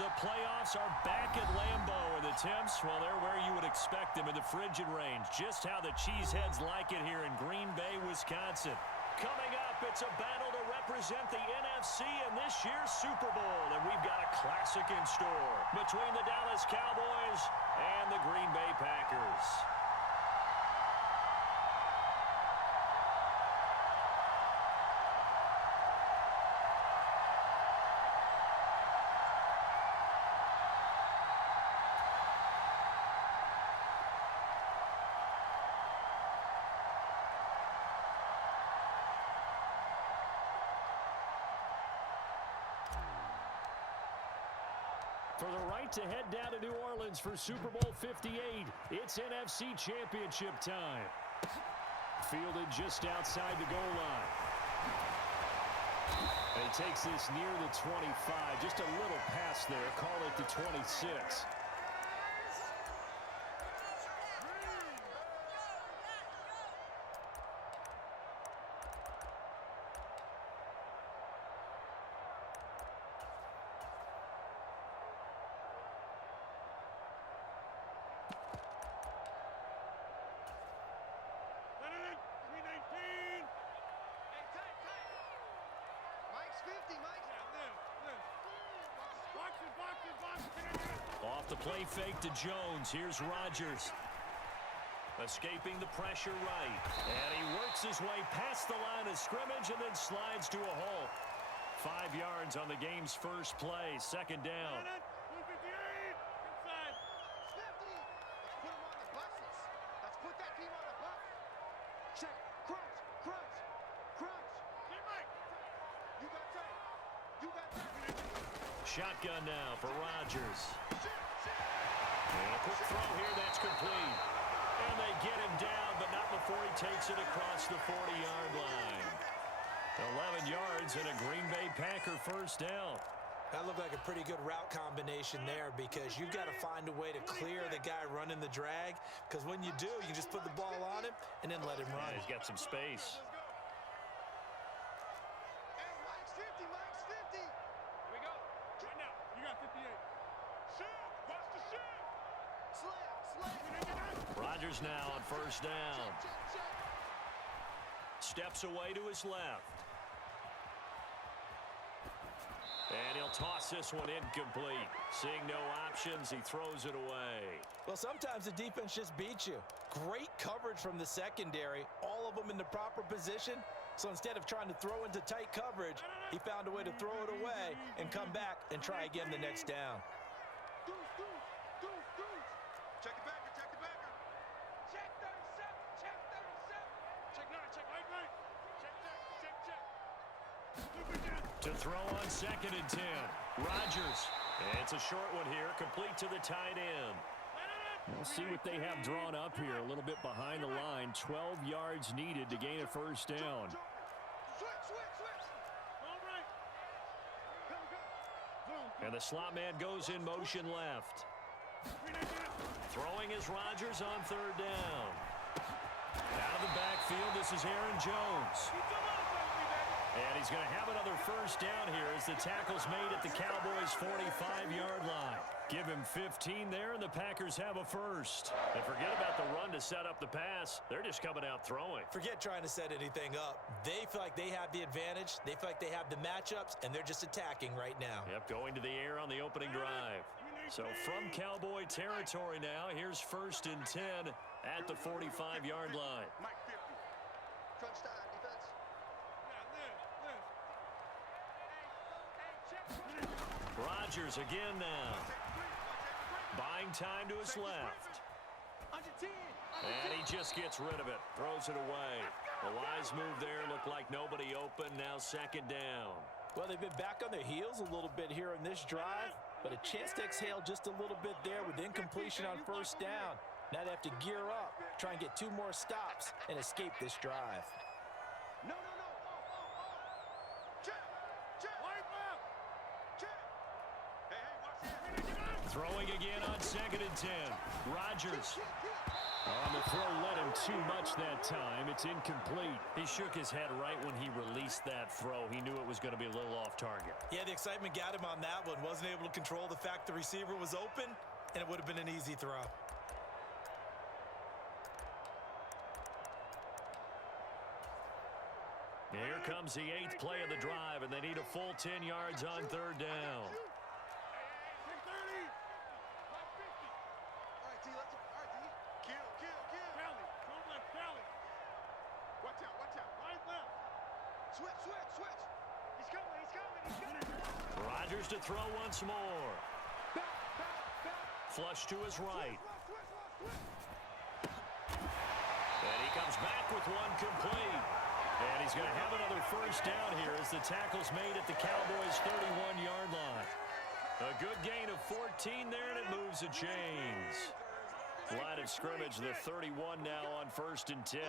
The playoffs are back at Lambeau, and the temps, well, they're where you would expect them in the frigid range. Just how the Cheeseheads like it here in Green Bay, Wisconsin. Coming up, it's a battle to represent the NFC in this year's Super Bowl, and we've got a classic in store between the Dallas Cowboys and the Green Bay Packers. For the right to head down to New Orleans for Super Bowl 58, it's NFC Championship time. Fielded just outside the goal line. And he takes this near the 25, just a little past there, call it the 26. Off the play fake to Jones. Here's Rodgers. Escaping the pressure right. And he works his way past the line of scrimmage and then slides to a halt. 5 yards on the game's first play. Second down. Shotgun now for Rodgers. And a quick throw here, that's complete. And they get him down, but not before he takes it across the 40-yard line. 11 yards and a Green Bay Packer first down. That looked like a pretty good route combination there because you've got to find a way to clear the guy running the drag, because when you do, you can just put the ball on him and then let him run. Yeah, he's got some space. Rodgers now on first down. Steps away to his left. And he'll toss this one incomplete. Seeing no options, he throws it away. Well, sometimes the defense just beats you. Great coverage from the secondary, all of them in the proper position. So instead of trying to throw into tight coverage, he found a way to throw it away and come back and try again the next down. Check it back, check the backer. Check 37, check 37. Check 9, check right. Check. To throw on 2nd and 10. Rodgers. And it's a short one here, complete to the tight end. We'll see what they have drawn up here, a little bit behind the line. 12 yards needed to gain a first down. Switch. All right. Go. And the slot man goes in motion left. Throwing is Rodgers on 3rd down. Out of the backfield, this is Aaron Jones. And he's going to have another first down here as the tackle's made at the Cowboys' 45-yard line. Give him 15 there, and the Packers have a first. And forget about the run to set up the pass. They're just coming out throwing. Forget trying to set anything up. They feel like they have the advantage. They feel like they have the matchups, and they're just attacking right now. Yep, going to the air on the opening drive. So from Cowboy territory now, here's 1st and 10 at the 45-yard line. Mike 50. Crunch time, defense. Rodgers again now. Buying time to his left. And he just gets rid of it. Throws it away. The wise move there. Looked like nobody open. Now 2nd down. Well, they've been back on their heels a little bit here in this drive, but a chance to exhale just a little bit there with incompletion on first down. Now they have to gear up, try and get 2 more stops, and escape this drive. No. Check. Wipe up. Check. Hey, watch this. Throwing again on 2nd and 10. Rodgers. And the throw led him too much that time. It's incomplete. He shook his head right when he released that throw. He knew it was going to be a little off target. Yeah, the excitement got him on that one. Wasn't able to control the fact the receiver was open, and it would have been an easy throw. Here comes the 8th play of the drive, and they need a full 10 yards on third down. Rodgers to throw once more. Flush to his right. And he comes back with one complete. And he's going to have another first down here as the tackle's made at the Cowboys' 31-yard line. A good gain of 14 there, and it moves the chains. Line of scrimmage, the 31 now on 1st and 10.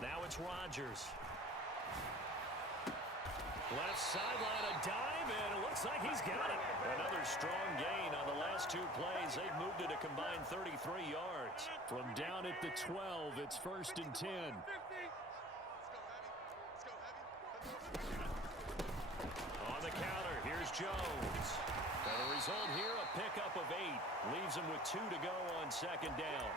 Now it's Rodgers. Left sideline, a dive, and it looks like he's got it. Another strong gain on the last 2 plays. They've moved it a combined 33 yards. From down at the 12, it's 1st and 10. On the counter, here's Jones. And the result here, a pickup of 8. Leaves him with 2 to go on 2nd down.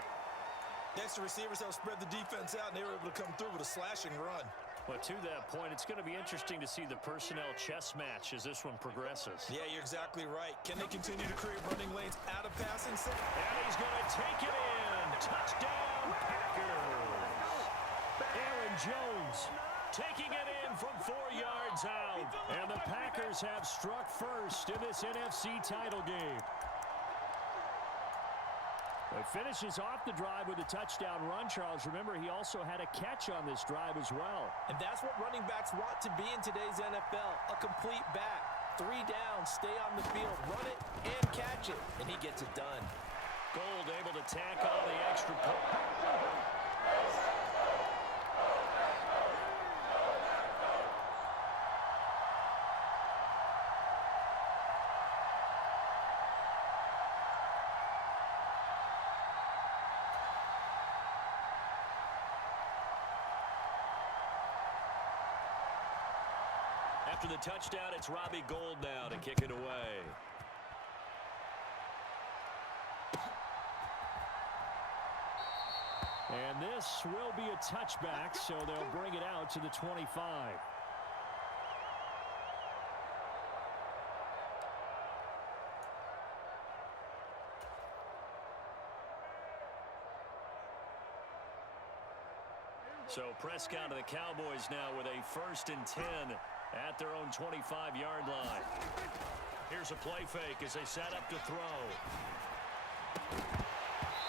Next, the receivers helped spread the defense out, and they were able to come through with a slashing run. But to that point, it's going to be interesting to see the personnel chess match as this one progresses. Yeah, you're exactly right. Can they continue to create running lanes out of passing set? And he's going to take it in. Touchdown, Packers. Aaron Jones taking it in from 4 yards out. And the Packers have struck first in this NFC title game. It finishes off the drive with a touchdown run, Charles. Remember, he also had a catch on this drive as well. And that's what running backs want to be in today's NFL, a complete back. 3 down, stay on the field, run it, and catch it. And he gets it done. Gold able to tack on the extra point. After the touchdown, it's Robbie Gould now to kick it away. And this will be a touchback, so they'll bring it out to the 25. So Prescott and the Cowboys now with a 1st and 10 at their own 25-yard line. Here's a play fake as they set up to throw.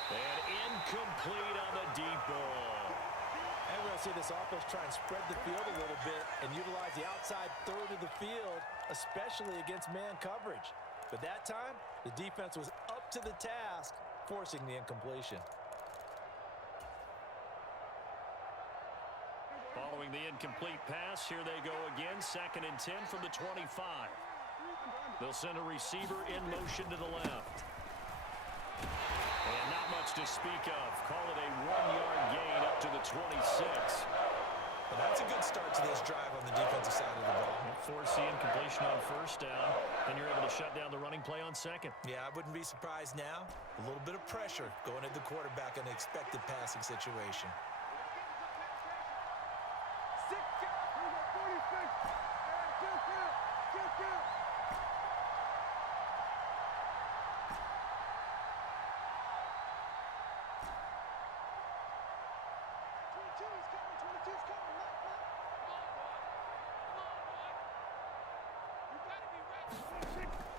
And incomplete on the deep ball. And we're going to see this offense try and spread the field a little bit and utilize the outside third of the field, especially against man coverage. But that time, the defense was up to the task, forcing the incompletion. Following the incomplete pass, here they go again. 2nd and 10 from the 25. They'll send a receiver in motion to the left. And not much to speak of. Call it a 1-yard gain up to the 26. Well, that's a good start to this drive on the defensive side of the ball. Force the incompletion on 1st down, and you're able to shut down the running play on 2nd. Yeah, I wouldn't be surprised now. A little bit of pressure going at the quarterback in an expected passing situation.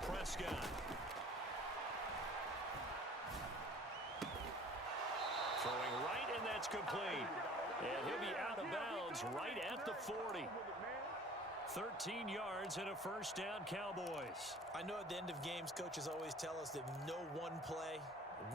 Prescott. Throwing right, and that's complete. And he'll be out of bounds right at the 40. 13 yards and a 1st down, Cowboys. I know at the end of games, coaches always tell us that no one play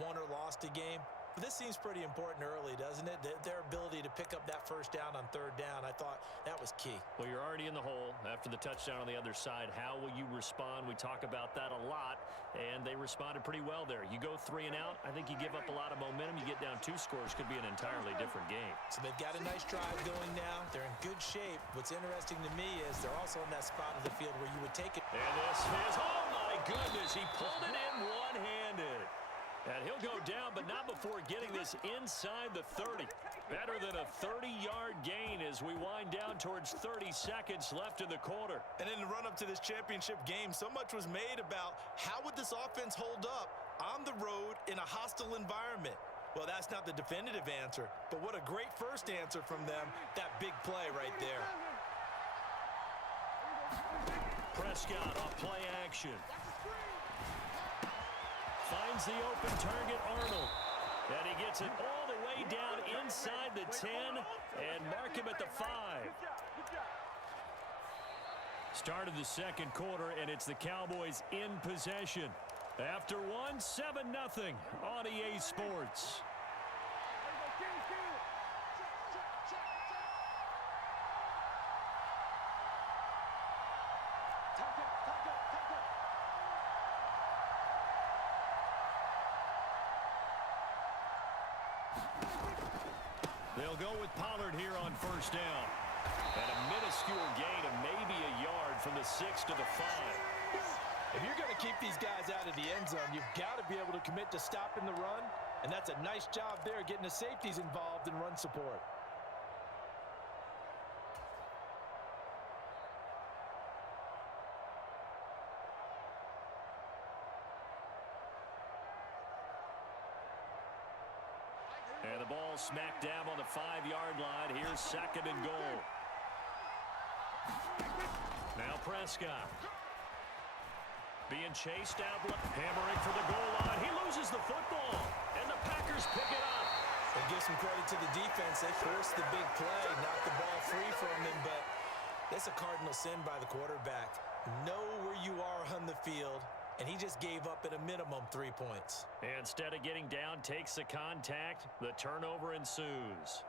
won or lost a game. This seems pretty important early, doesn't it? Their ability to pick up that first down on third down, I thought that was key. Well, you're already in the hole after the touchdown on the other side. How will you respond? We talk about that a lot, and they responded pretty well there. You go 3 and out, I think you give up a lot of momentum. You get down 2 scores, could be an entirely different game. So they've got a nice drive going now. They're in good shape. What's interesting to me is they're also in that spot of the field where you would take it. And this is, oh my goodness, he pulled it in one-handed. And he'll go down, but not before getting this inside the 30. Better than a 30-yard gain as we wind down towards 30 seconds left in the quarter. And in the run-up to this championship game, so much was made about how would this offense hold up on the road in a hostile environment. Well, that's not the definitive answer, but what a great first answer from them, that big play right there. Prescott off play action. Finds the open target, Arnold. And he gets it all the way down inside the 10 and mark him at the 5. Start of the second quarter, and it's the Cowboys in possession. After one, 7-0 on EA Sports. They'll go with Pollard here on first down. And a minuscule gain of maybe a yard from the 6 to the 5. If you're going to keep these guys out of the end zone, you've got to be able to commit to stopping the run, and that's a nice job there getting the safeties involved in run support. And the ball smack dab on the 5-yard line. Here's 2nd and goal. Now Prescott. Being chased out, hammering for the goal line. He loses the football, and the Packers pick it up. And give some credit to the defense. They forced the big play, knocked the ball free from him, but that's a cardinal sin by the quarterback. Know where you are on the field, and he just gave up at a minimum 3 points. Instead of getting down, takes the contact. The turnover ensues.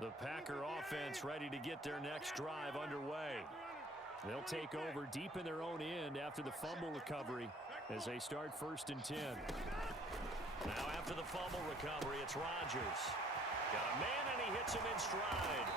The Packer offense ready to get their next drive underway. They'll take over deep in their own end after the fumble recovery as they start 1st and 10. Now after the fumble recovery, it's Rodgers. Got a man, and he hits him in stride.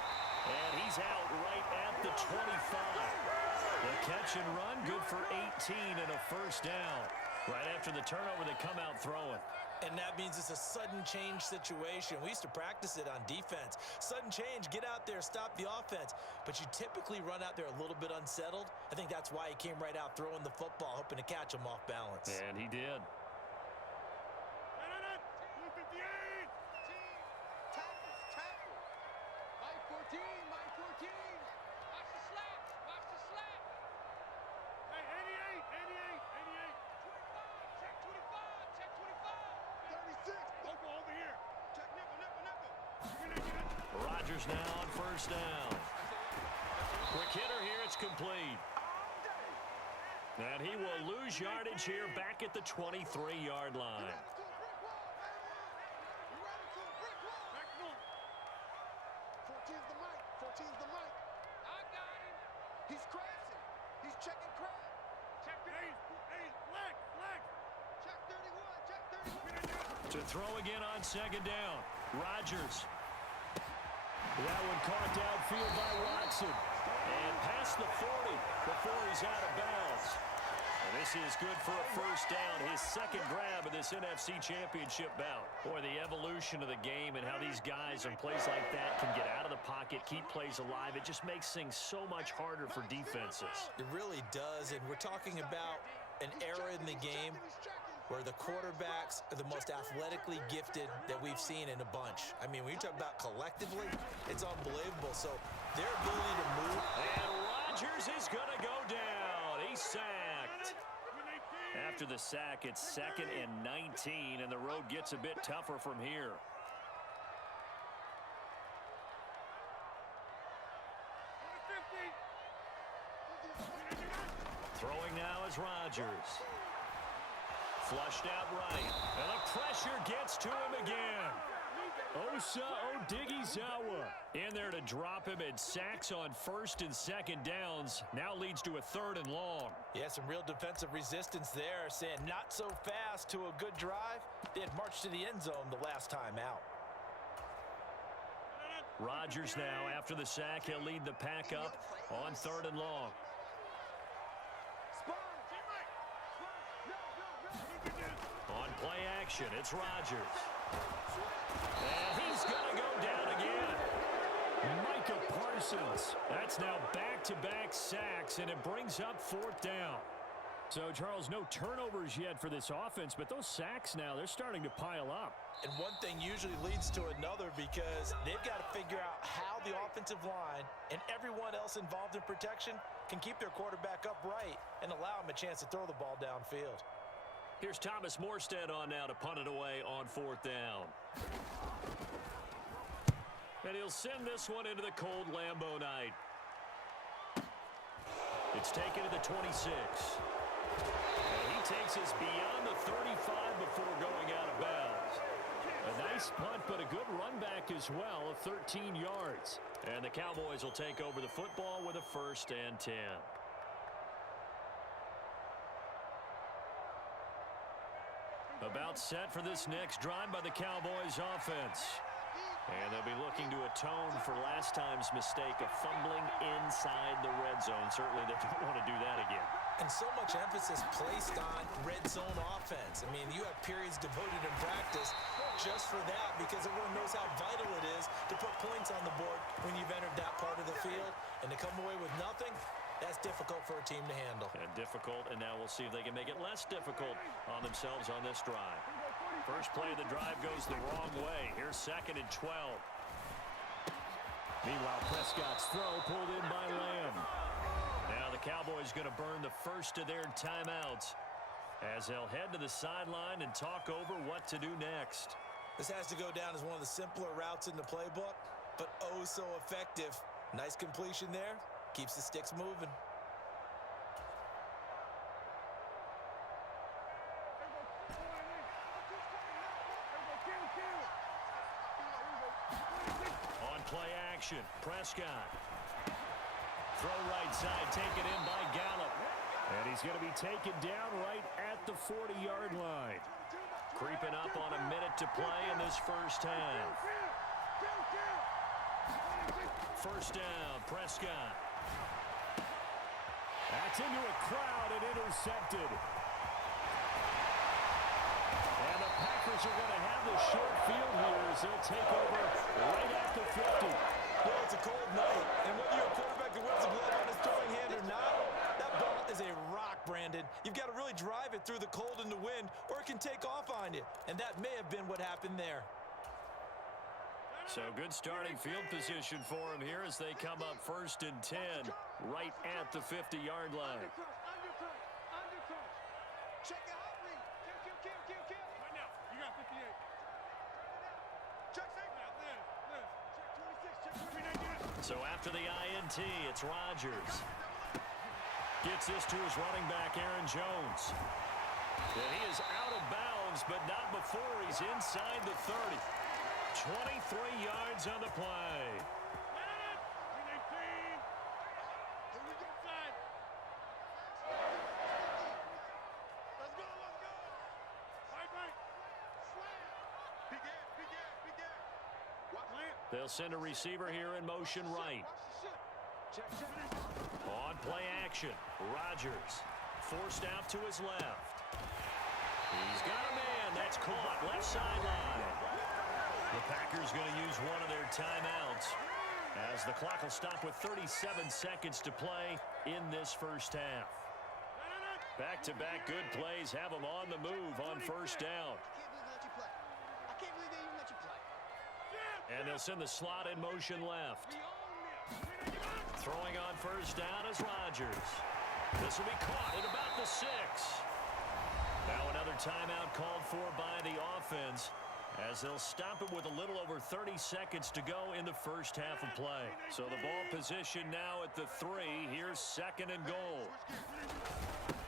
And he's out right at the 25. The catch and run, good for 18 and a 1st down. Right after the turnover, they come out throwing. And that means it's a sudden change situation. We used to practice it on defense. Sudden change, get out there, stop the offense. But you typically run out there a little bit unsettled. I think that's why he came right out throwing the football, hoping to catch him off balance. And he did. Rodgers now on 1st down. Quick hitter here, it's complete. And he will lose yardage here back at the 23-yard line. He's crashing. He's checking crap. Check 31. To throw again on 2nd down. Rodgers. That one caught downfield by Watson. And past the 40 before he's out of bounds. And this is good for a 1st down. His 2nd grab of this NFC Championship bout. Boy, the evolution of the game and how these guys in plays like that can get out of the pocket, keep plays alive. It just makes things so much harder for defenses. It really does, and we're talking about an era in the game where the quarterbacks are the most athletically gifted that we've seen in a bunch. I mean, when you talk about collectively, it's unbelievable. So their ability to move. And Rodgers is going to go down. He's sacked. After the sack, it's 2nd and 19, and the road gets a bit tougher from here. Throwing now is Rodgers. Flushed out right, and the pressure gets to him again. Osa Odighizuwa in there to drop him, and sacks on 1st and 2nd downs. Now leads to a 3rd and long. Yeah, some real defensive resistance there, saying not so fast to a good drive. They had marched to the end zone the last time out. Rodgers now, after the sack, he'll lead the pack up on 3rd and long. On play action, it's Rodgers. And he's going to go down again. Micah Parsons. That's now back-to-back sacks, and it brings up 4th down. So, Charles, no turnovers yet for this offense, but those sacks now, they're starting to pile up. And one thing usually leads to another because they've got to figure out how the offensive line and everyone else involved in protection can keep their quarterback upright and allow him a chance to throw the ball downfield. Here's Thomas Morstead on now to punt it away on 4th down. And he'll send this one into the cold Lambeau night. It's taken to the 26. And he takes us beyond the 35 before going out of bounds. A nice punt, but a good run back as well of 13 yards. And the Cowboys will take over the football with a 1st and 10. About set for this next drive by the Cowboys offense. And they'll be looking to atone for last time's mistake of fumbling inside the red zone. Certainly they don't want to do that again. And so much emphasis placed on red zone offense. I mean, you have periods devoted in practice just for that because everyone knows how vital it is to put points on the board when you've entered that part of the field. And to come away with nothing, that's difficult for a team to handle. And difficult, and now we'll see if they can make it less difficult on themselves on this drive. First play of the drive goes the wrong way. Here's 2nd and 12. Meanwhile, Prescott's throw pulled in by Lamb. Now the Cowboys going to burn the first of their timeouts as they'll head to the sideline and talk over what to do next. This has to go down as one of the simpler routes in the playbook, but oh so effective. Nice completion there. Keeps the sticks moving. play action. Prescott. Throw right side, taken in by Gallup. And he's going to be taken down right at the 40-yard line. Creeping up on a minute to play in this first half. First down, Prescott. That's into a crowd and intercepted. And the Packers are going to have the short field here as they'll take over right at the 50. Well, it's a cold night, and whether you're a quarterback that wears a glove on his throwing hand or not, that ball is a rock, Brandon. You've got to really drive it through the cold and the wind, or it can take off on you. And that may have been what happened there. So good starting field position for him here as they come up 1st and 10 right at the 50-yard line. Check it out, Lee. Kill. Right now, you got 58. Check safe. Liz. Check 26. Check 29. So after the INT, it's Rodgers. Gets this to his running back, Aaron Jones. And he is out of bounds, but not before he's inside the 30. 23 yards on the play. They'll send a receiver here in motion right. On play action, Rodgers forced out to his left. He's got a man. That's caught left sideline. The Packers going to use one of their timeouts as the clock will stop with 37 seconds to play in this first half. Back-to-back good plays have them on the move on first down. I can't believe they even let you play. And they'll send the slot in motion left. Throwing on first down is Rodgers. This will be caught at about the 6. Now another timeout called for by the offense as they'll stop it with a little over 30 seconds to go in the first half of play. So the ball position now at the 3. Here's 2nd and goal.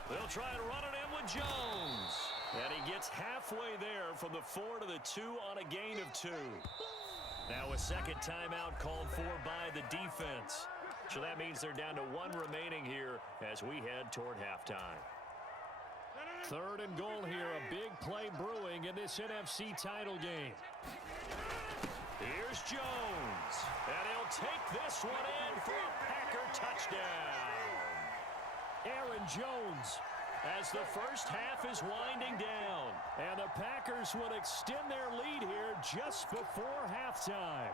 They'll try and run it in with Jones. And he gets halfway there from the 4 to the 2 on a gain of 2. Now a second timeout called for by the defense. So that means they're down to 1 remaining here as we head toward halftime. 3rd and goal here. A big play brewing in this NFC title game. Here's Jones. And he'll take this one in for a Packer touchdown. Aaron Jones as the first half is winding down. And the Packers will extend their lead here just before halftime.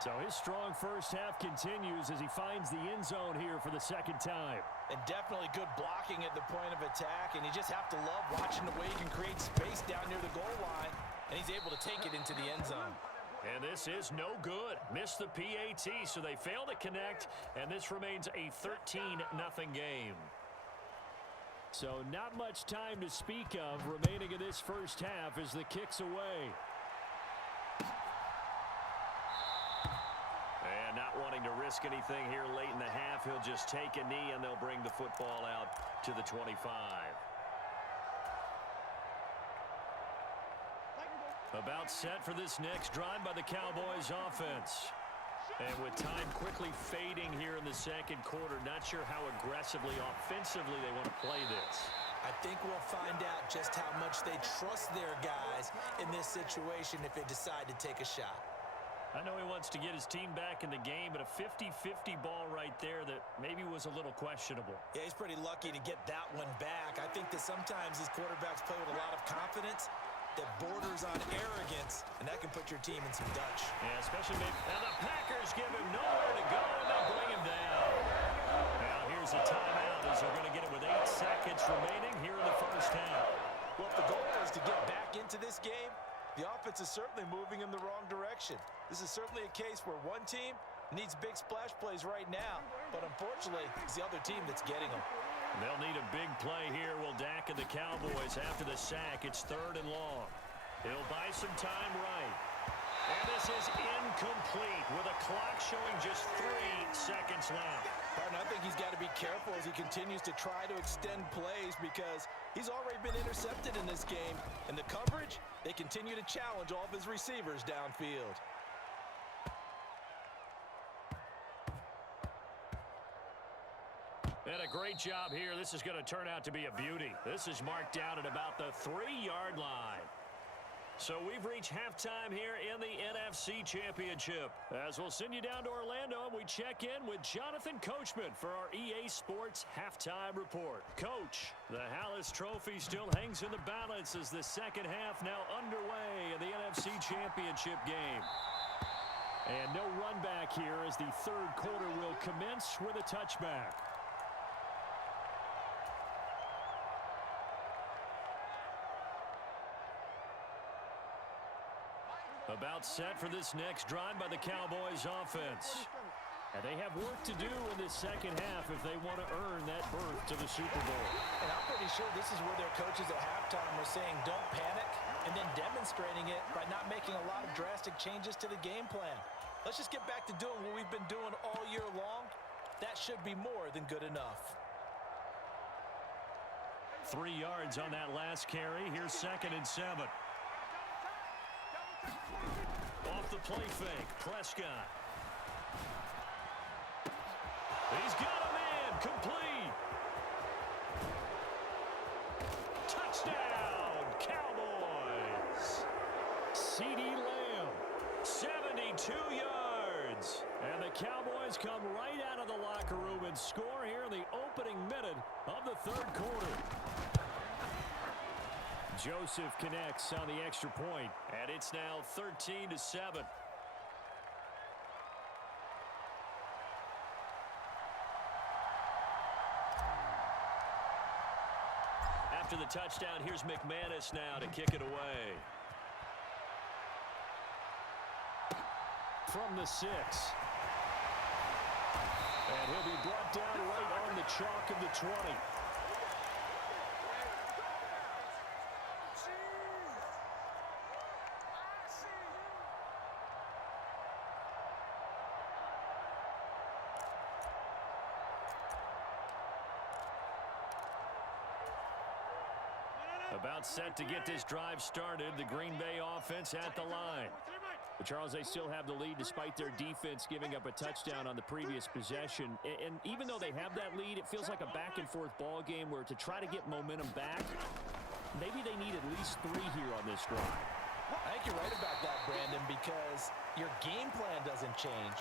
So his strong first half continues as he finds the end zone here for the second time. And definitely good blocking at the point of attack, and you just have to love watching the way he can create space down near the goal line, and he's able to take it into the end zone. And this is no good. Missed the PAT, so they fail to connect, and this remains a 13-0 game. So not much time to speak of remaining in this first half as the kick's away. And not wanting to risk anything here late in the half, he'll just take a knee and they'll bring the football out to the 25. About set for this next drive by the Cowboys offense. And with time quickly fading here in the second quarter, not sure how aggressively, offensively they want to play this. I think we'll find out just how much they trust their guys in this situation if they decide to take a shot. I know he wants to get his team back in the game, but a 50-50 ball right there that maybe was a little questionable. Yeah, he's pretty lucky to get that one back. I think that sometimes these quarterbacks play with a lot of confidence that borders on arrogance, and that can put your team in some Dutch. Yeah, especially maybe. And the Packers give him nowhere to go, and they'll bring him down. Now here's a timeout as they're going to get it with 8 seconds remaining here in the first half. Well, if the goal is to get back into this game, the offense is certainly moving in the wrong direction. This is certainly a case where one team needs big splash plays right now, but unfortunately, it's the other team that's getting them. They'll need a big play here. Will Dak and the Cowboys after the sack. It's 3rd and long. He'll buy some time right. And this is incomplete with a clock showing just 3 seconds left. Pardon, I think he's got to be careful as he continues to try to extend plays because he's already been intercepted in this game. And the coverage, they continue to challenge all of his receivers downfield. And a great job here. This is going to turn out to be a beauty. This is marked down at about the 3-yard line. So we've reached halftime here in the NFC Championship. As we'll send you down to Orlando, and we check in with Jonathan Coachman for our EA Sports Halftime Report. Coach, the Hallis Trophy still hangs in the balance as the second half now underway in the NFC Championship game. And no run back here as the third quarter will commence with a touchback. About set for this next drive by the Cowboys offense. And they have work to do in this second half if they want to earn that berth to the Super Bowl. And I'm pretty sure this is where their coaches at halftime were saying don't panic, and then demonstrating it by not making a lot of drastic changes to the game plan. Let's just get back to doing what we've been doing all year long. That should be more than good enough. 3 yards on that last carry. Here's 2nd and 7. Off the play fake, Prescott. He's got a man, complete. Touchdown, Cowboys. C.D. Lamb, 72 yards. And the Cowboys come right out of the locker room and score here in the opening minute of the third quarter. Joseph connects on the extra point, and it's now 13-7. After the touchdown, here's McManus now to kick it away. From the 6. And he'll be brought down right on the chalk of the 20. About set to get this drive started. The Green Bay offense at the line. But Charles, they still have the lead despite their defense giving up a touchdown on the previous possession. And even though they have that lead, it feels like a back-and-forth ball game where to try to get momentum back, maybe they need at least 3 here on this drive. I think you're right about that, Brandon, because your game plan doesn't change.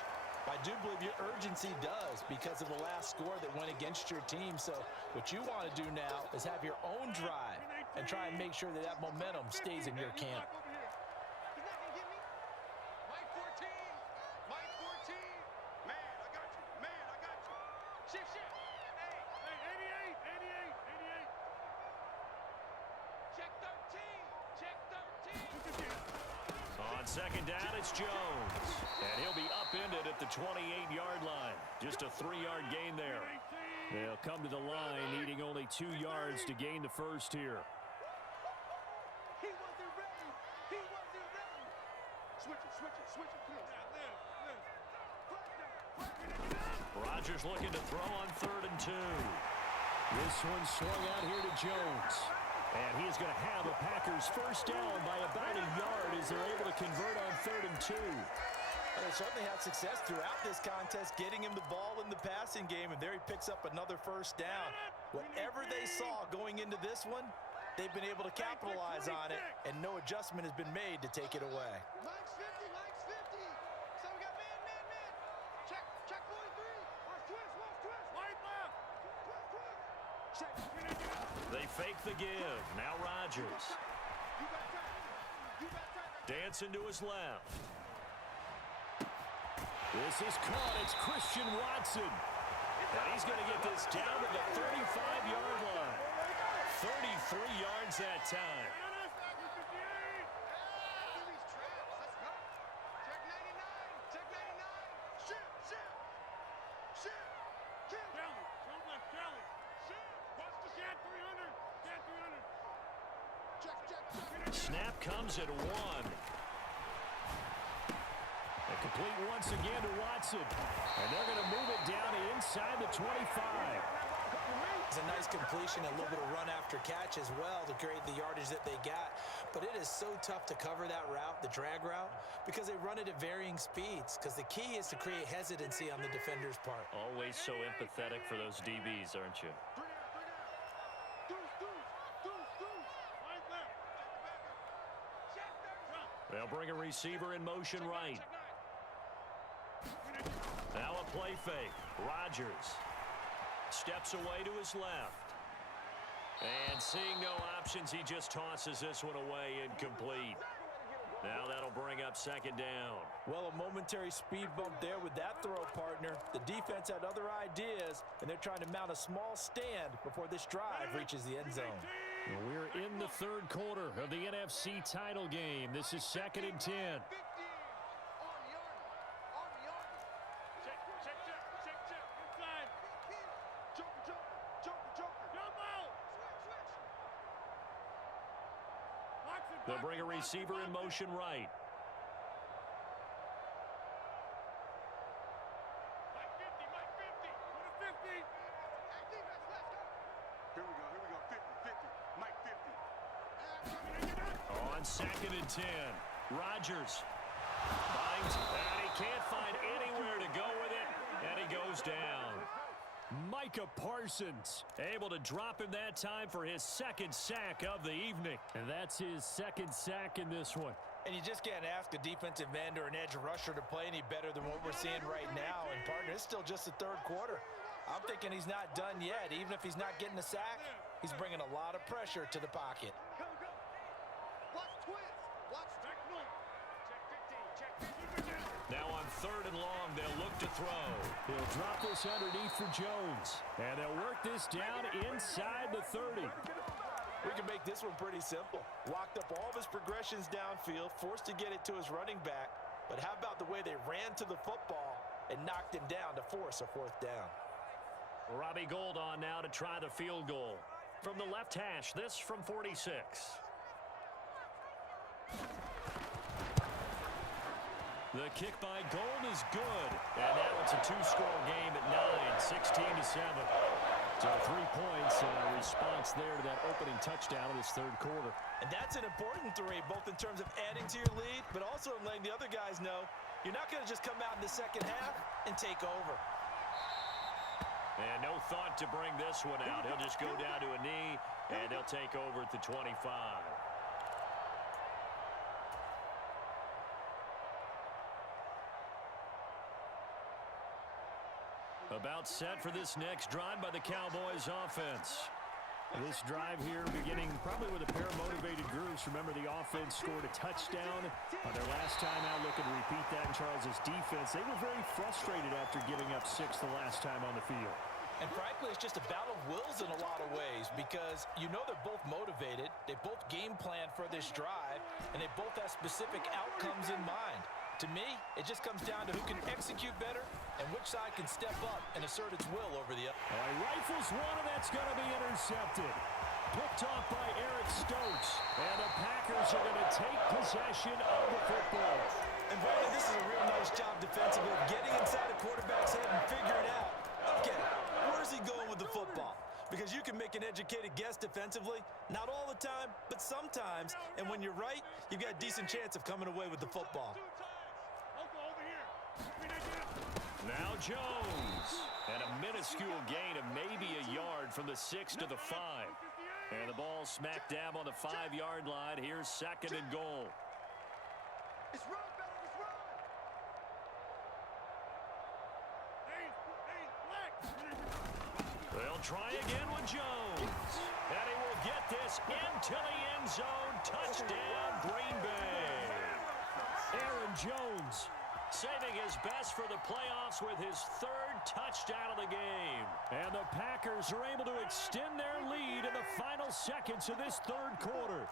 I do believe your urgency does because of the last score that went against your team. So what you want to do now is have your own drive and try and make sure that that momentum stays in your camp. He's not going to get me. Mike 14. Mike 14. Man, I got you. Man, I got you. Shift. Hey, 88. Check 13. Check 13. On second down, it's Jones. And he'll be upended at the 28-yard line. Just a 3-yard gain there. They'll come to the line needing only 2 yards to gain the first here. He wasn't ready. Switch it. Come on. Rodgers looking to throw on 3rd and 2. This one swung out here to Jones. And he is going to have a Packers first down by about a yard as they're able to convert on 3rd and 2. Well, they certainly had success throughout this contest getting him the ball in the passing game, and there he picks up another first down. Whatever they saw going into this one, they've been able to capitalize on it, and no adjustment has been made to take it away. Mike's 50. So we got man. Check 43. Watch twist. Wide left. Twist. Check. They fake the give. Now Rodgers. Dancing to his left. This is caught. It's Christian Watson. And he's going to get this down to the 35-yard line. 33 yards that time. Snap comes at 1. Complete once again to Watson. And they're going to move it down to inside the 25. It's a nice completion, a little bit of run after catch as well to create the yardage that they got. But it is so tough to cover that route, the drag route, because they run it at varying speeds. Because the key is to create hesitancy on the defender's part. Always so empathetic for those DBs, aren't you? They'll bring a receiver in motion right. Now a play fake. Rodgers steps away to his left. And seeing no options, he just tosses this one away incomplete. Now that'll bring up second down. Well, a momentary speed bump there with that throw, partner. The defense had other ideas, and they're trying to mount a small stand before this drive reaches the end zone. Well, we're in the third quarter of the NFC title game. This is 2nd and 10. They'll bring a receiver in motion right. Here we go, 50, Mike 50. On 2nd and 10, Rodgers finds, and he can't find anywhere to go with it, and he goes down. Micah Parsons able to drop him that time for his second sack of the evening. And that's his second sack in this one. And you just can't ask a defensive end or an edge rusher to play any better than what we're seeing right now. And, partner, it's still just the third quarter. I'm thinking he's not done yet. Even if he's not getting a sack, he's bringing a lot of pressure to the pocket. Watch twist. Watch check 15. Check 15. Now on 3rd and long, they'll look to throw. He'll drop this underneath for Jones. And they'll work this down inside the 30. We can make this one pretty simple. Locked up all of his progressions downfield, forced to get it to his running back. But how about the way they ran to the football and knocked him down to force a 4th down? Robbie Gould on now to try the field goal. From the left hash, this from 46. The kick by Gould is good. And now it's a 2-score game at 9, 16-7. So 3 points and a response there to that opening touchdown of this third quarter. And that's an important 3, both in terms of adding to your lead, but also in letting the other guys know you're not going to just come out in the second half and take over. And no thought to bring this one out. He'll just go down to a knee, and they'll take over at the 25. About set for this next drive by the Cowboys offense. This drive here beginning probably with a pair of motivated groups. Remember, the offense scored a touchdown on their last time out. Looking to repeat that in Charles's defense. They were very frustrated after giving up 6 the last time on the field. And frankly, it's just a battle of wills in a lot of ways because you know they're both motivated, they both game plan for this drive, and they both have specific outcomes in mind. To me, it just comes down to who can execute better and which side can step up and assert its will over the other. All right, rifles one, and that's going to be intercepted. Picked off by Eric Stokes, and the Packers are going to take possession of the football. And Brandon, this is a real nice job defensively of getting inside a quarterback's head and figuring out, okay, where's he going with the football? Because you can make an educated guess defensively, not all the time, but sometimes. And when you're right, you've got a decent chance of coming away with the football. Now Jones. And a minuscule gain of maybe a yard from the 6 to the 5. And the ball smack dab on the 5-yard line. Here's 2nd and goal. It's run, fella, it's run. They'll try again with Jones. And he will get this into the end zone. Touchdown, Green Bay. Aaron Jones saving his best for the playoffs with his 3rd touchdown of the game. And the Packers are able to extend their lead in the final seconds of this third quarter.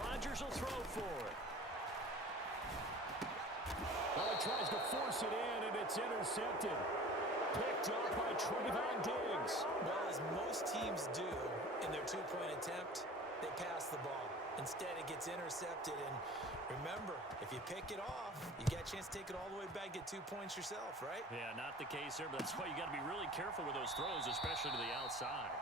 Rodgers will throw for it. Well, he tries to force it in, and it's intercepted. Picked up by Trayvon Diggs. Well, as most teams do in their 2-point attempt, they pass the ball. Instead, it gets intercepted. And remember, if you pick it off, you got a chance to take it all the way back, get 2 points yourself, right? Yeah, not the case there, but that's why you got to be really careful with those throws, especially to the outside.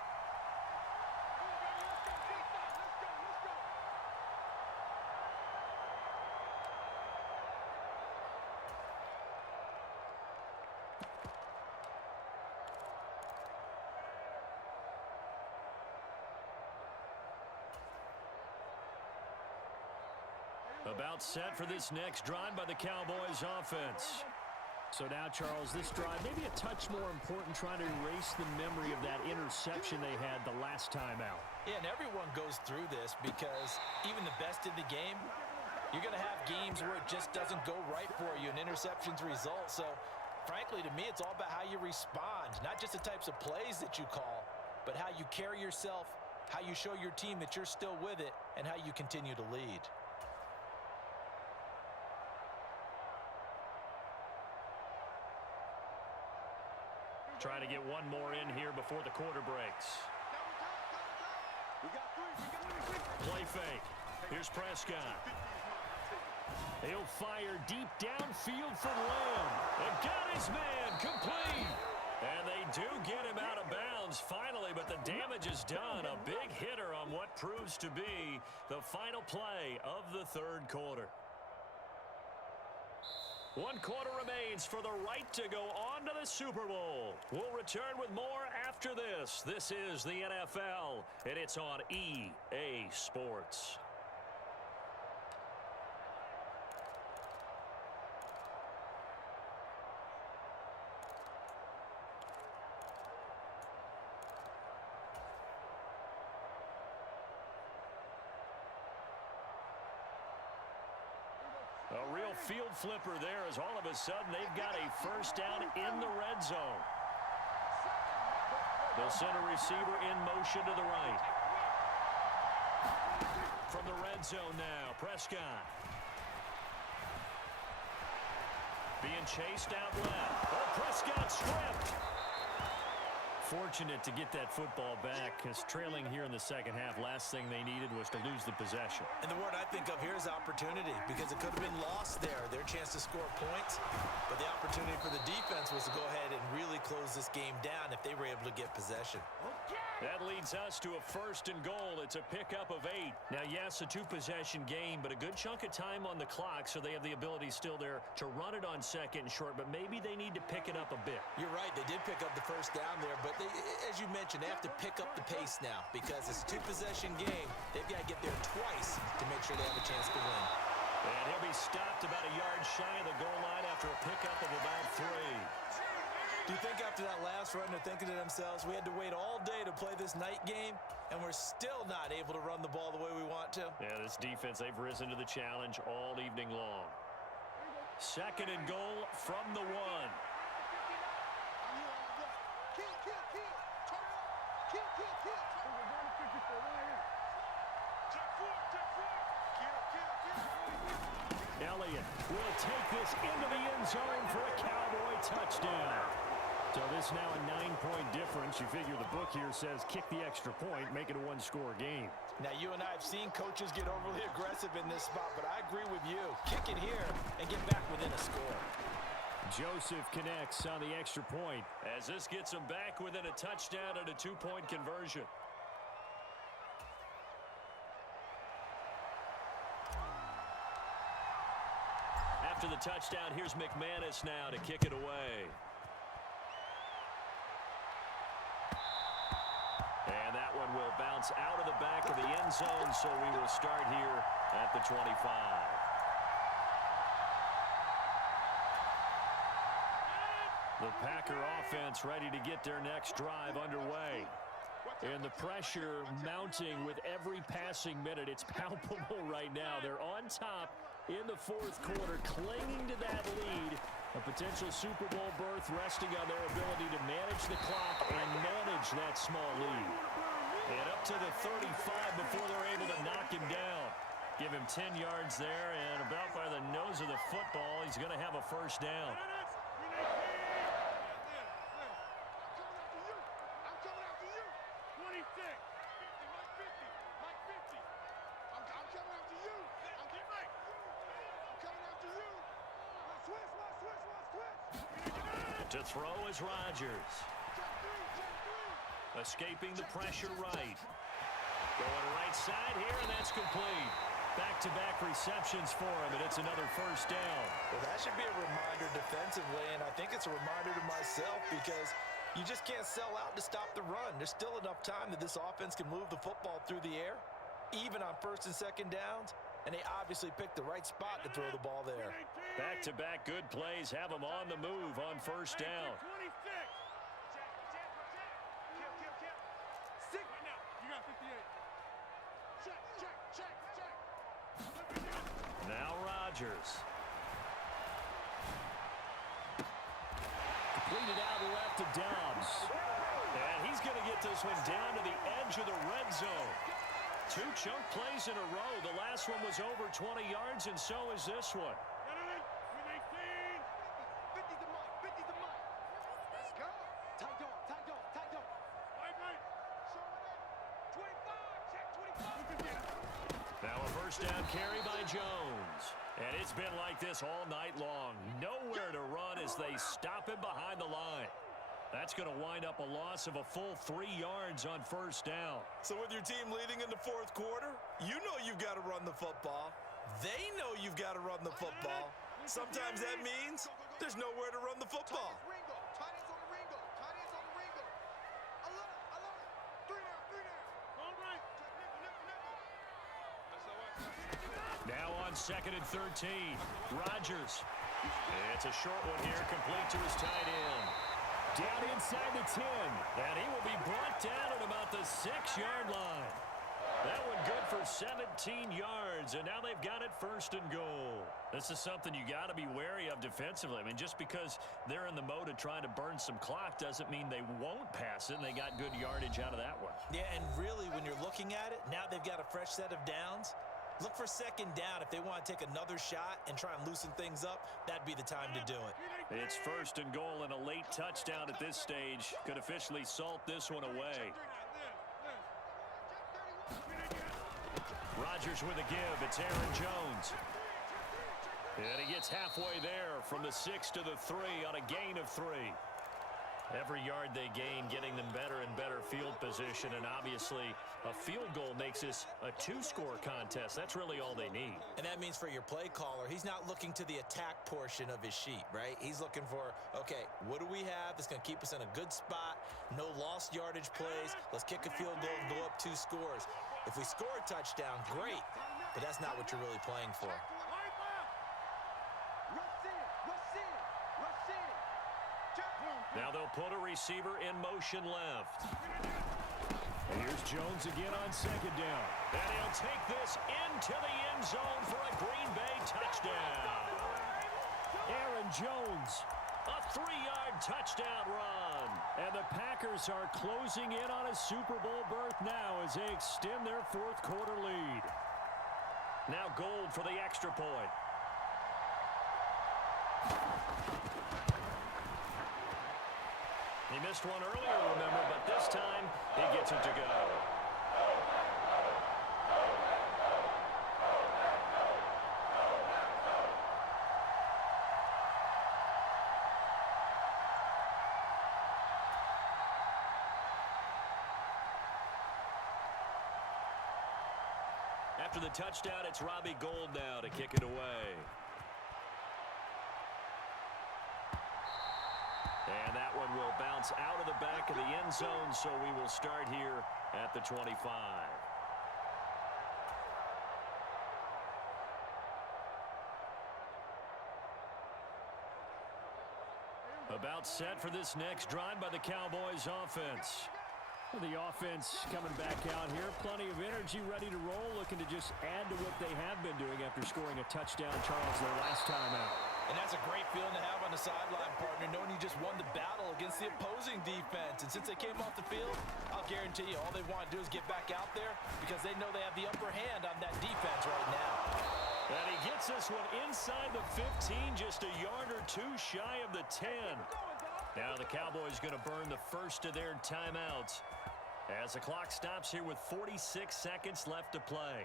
About set for this next drive by the Cowboys offense. So now, Charles, this drive maybe a touch more important, trying to erase the memory of that interception they had the last time out. Yeah, and everyone goes through this because even the best in the game, you're going to have games where it just doesn't go right for you and interceptions result. So, frankly, to me, it's all about how you respond, not just the types of plays that you call, but how you carry yourself, how you show your team that you're still with it, and how you continue to lead. Trying to get one more in here before the quarter breaks. Play fake. Here's Prescott. He'll fire deep downfield for Lamb. And got his man complete. And they do get him out of bounds finally, but the damage is done. A big hitter on what proves to be the final play of the third quarter. 1 quarter remains for the right to go on to the Super Bowl. We'll return with more after this. This is the NFL, and it's on EA Sports. A real field flipper there as all of a sudden they've got a first down in the red zone. They'll send a receiver in motion to the right. From the red zone now, Prescott. Being chased out left. Oh, Prescott stripped. Fortunate to get that football back, because trailing here in the second half, last thing they needed was to lose the possession. And the word I think of here is opportunity, because it could have been lost there, their chance to score points. But the opportunity for the defense was to go ahead and really close this game down if they were able to get possession. That leads us to a first and goal. It's a pickup of 8. Now, yes, a 2-possession game, but a good chunk of time on the clock, so they have the ability still there to run it on second and short, but maybe they need to pick it up a bit. You're right. They did pick up the first down there, but they, as you mentioned, they have to pick up the pace now because it's a 2-possession game. They've got to get there twice to make sure they have a chance to win. And he'll be stopped about a yard shy of the goal line after a pickup of about 3. Do you think after that last run they're thinking to themselves, we had to wait all day to play this night game, and we're still not able to run the ball the way we want to? Yeah, this defense, they've risen to the challenge all evening long. Second and goal from the 1. Elliott will take this into the end zone for a Cowboy touchdown. So this now a 9-point difference. You figure the book here says kick the extra point, make it a 1-score game. Now, you and I have seen coaches get overly aggressive in this spot, but I agree with you. Kick it here and get back within a score. Joseph connects on the extra point as this gets him back within a touchdown and a 2-point conversion. After the touchdown, here's McManus now to kick it away. And that one will bounce out of the back of the end zone, so we will start here at the 25. The Packer offense ready to get their next drive underway. And the pressure mounting with every passing minute. It's palpable right now. They're on top in the fourth quarter, clinging to that lead. A potential Super Bowl berth resting on their ability to manage the clock and manage that small lead. And up to the 35 before they're able to knock him down. Give him 10 yards there, and about by the nose of the football, he's going to have a first down. To throw is Rodgers. Escaping the pressure right. Going right side here, and that's complete. Back-to-back receptions for him, and it's another first down. Well, that should be a reminder defensively, and I think it's a reminder to myself because you just can't sell out to stop the run. There's still enough time that this offense can move the football through the air, even on first and second downs, and they obviously picked the right spot to throw the ball there. Back-to-back good plays have him on the move on first down. Now Rodgers. Completed out left to Dobbs. And he's going to get this one down to the edge of the red zone. 2 chunk plays in a row. The last one was over 20 yards, and so is this one. Now a first down carry by Jones. And it's been like this all night long. Nowhere to run as they stop him behind the line. That's going to wind up a loss of a full 3 yards on first down. So with your team leading in the fourth quarter, you know you've got to run the football. They know you've got to run the football. Sometimes that means there's nowhere to run the football. Now on 2nd and 13, Rodgers. It's a short one here, complete to his tight end. Down inside the 10, and he will be brought down at about the 6-yard line. That one good for 17 yards, and now they've got it first and goal. This is something you got to be wary of defensively. I mean, just because they're in the mode of trying to burn some clock doesn't mean they won't pass it, and they got good yardage out of that one. Yeah, and really, when you're looking at it, now they've got a fresh set of downs. Look for second down. If they want to take another shot and try and loosen things up, that'd be the time to do it. It's first and goal, and a late touchdown at this stage could officially salt this one away. Rodgers with a give. It's Aaron Jones. And he gets halfway there from the 6 to the 3 on a gain of 3. Every yard they gain, getting them better and better field position, and obviously a field goal makes this a 2-score contest. That's really all they need. And that means for your play caller, he's not looking to the attack portion of his sheet, right? He's looking for, okay, what do we have that's going to keep us in a good spot? No lost yardage plays. Let's kick a field goal and go up 2 scores. If we score a touchdown, great, but that's not what you're really playing for. Now they'll put a receiver in motion left. Here's Jones again on second down. And he'll take this into the end zone for a Green Bay touchdown. Aaron Jones, a 3-yard touchdown run. And the Packers are closing in on a Super Bowl berth now as they extend their fourth quarter lead. Now Gold for the extra point. He missed one earlier, remember, but this time he gets it to go. After the touchdown, it's Robbie Gould now to kick it away. And that one will bounce out of the back of the end zone, so we will start here at the 25. About set for this next drive by the Cowboys offense. The offense coming back out here. Plenty of energy, ready to roll, looking to just add to what they have been doing after scoring a touchdown, Charles, their last time out. And that's a great feeling to have on the sideline, partner, knowing you just won the battle against the opposing defense. And since they came off the field, I'll guarantee you all they want to do is get back out there because they know they have the upper hand on that defense right now. And he gets this one inside the 15, just a yard or 2 shy of the 10. Now the Cowboys going to burn the first of their timeouts as the clock stops here with 46 seconds left to play.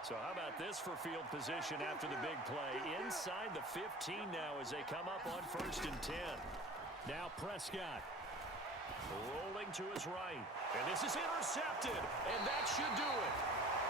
So how about this for field position after the big play? Inside the 15 now as they come up on 1st and 10. Now Prescott. Rolling to his right. And this is intercepted. And that should do it.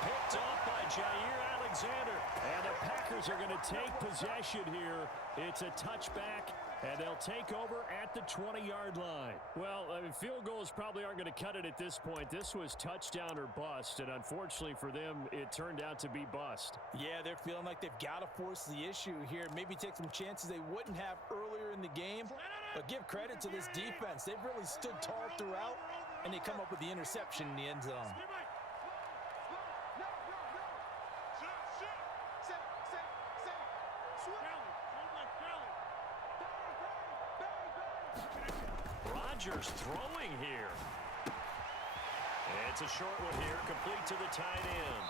Picked off by Jair Alexander. And the Packers are going to take possession here. It's a touchback. And they'll take over at the 20-yard line. Well, I mean, field goals probably aren't going to cut it at this point. This was touchdown or bust, and unfortunately for them, it turned out to be bust. Yeah, they're feeling like they've got to force the issue here. Maybe take some chances they wouldn't have earlier in the game. But give credit to this defense. They've really stood tall throughout, and they come up with the interception in the end zone. Rodgers throwing here. It's a short one here, complete to the tight end.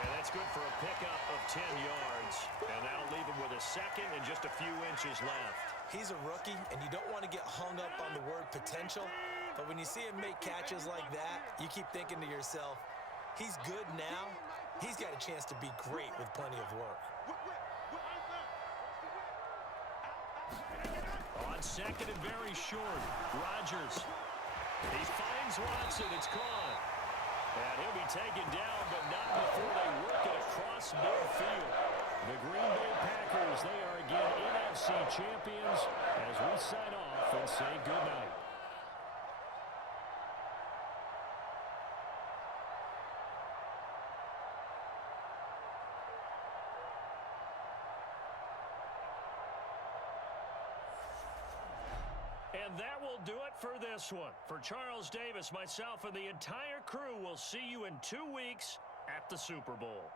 And that's good for a pickup of 10 yards. And that'll leave him with a second and just a few inches left. He's a rookie, and you don't want to get hung up on the word potential. But when you see him make catches like that, you keep thinking to yourself, he's good now. He's got a chance to be great with plenty of work. On second and very short, Rodgers. He finds Watson. It's caught. And he'll be taken down, but not before they work it across midfield. The Green Bay Packers, they are again NFC champions as we sign off and say goodnight. And that will do it for this one. For Charles Davis, myself, and the entire crew, will see you in 2 weeks at the Super Bowl.